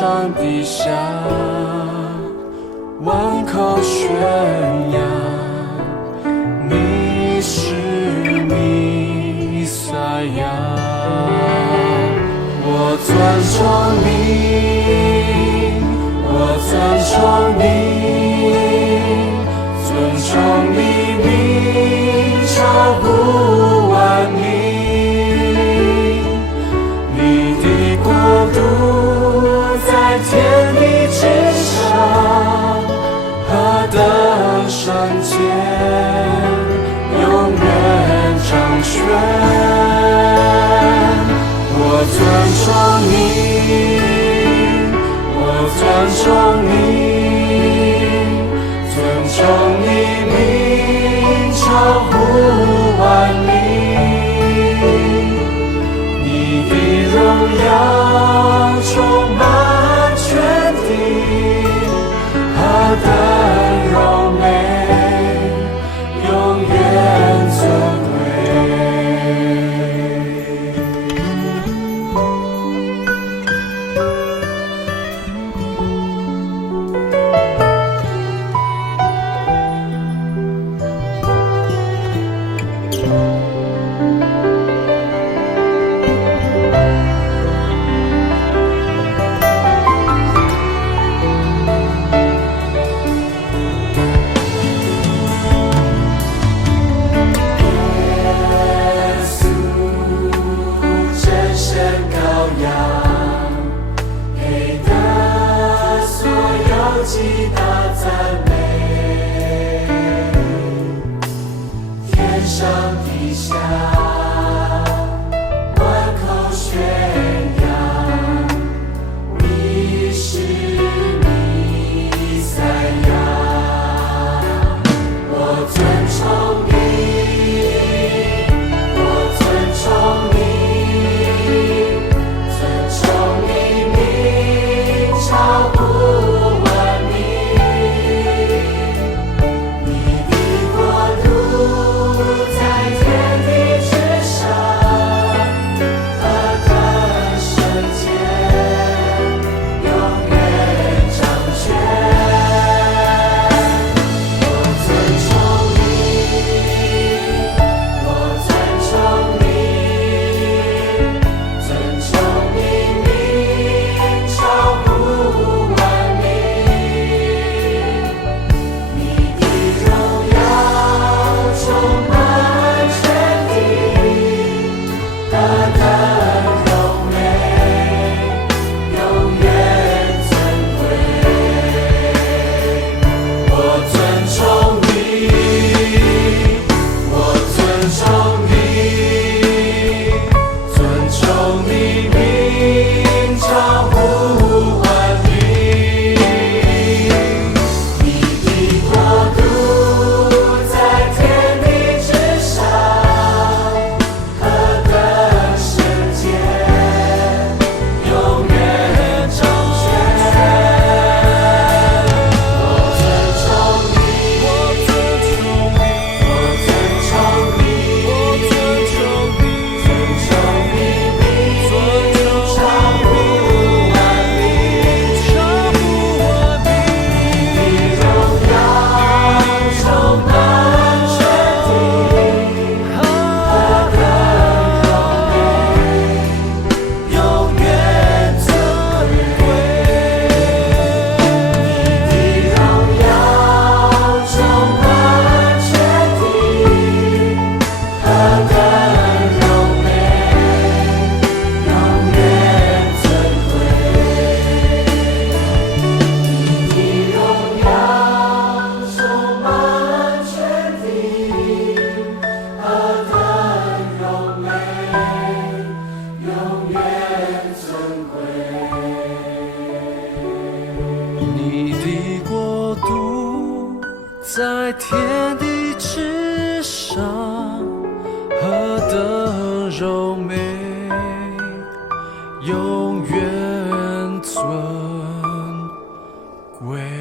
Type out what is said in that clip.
上地下，万口宣扬，你是弥赛亚。我尊崇你，我尊崇你，尊崇你名超乎万民。你的国度在天地之上，何等圣洁，永远掌权。我尊崇你，我尊崇你，尊崇你名超乎万民。你的荣耀充满全地，何等荣美，永远尊贵。极大赞美，天上地下，万口宣扬，你是弥赛亚。我尊崇你，我尊崇你，尊崇你名超乎在天地之上，何等柔美，永远尊贵。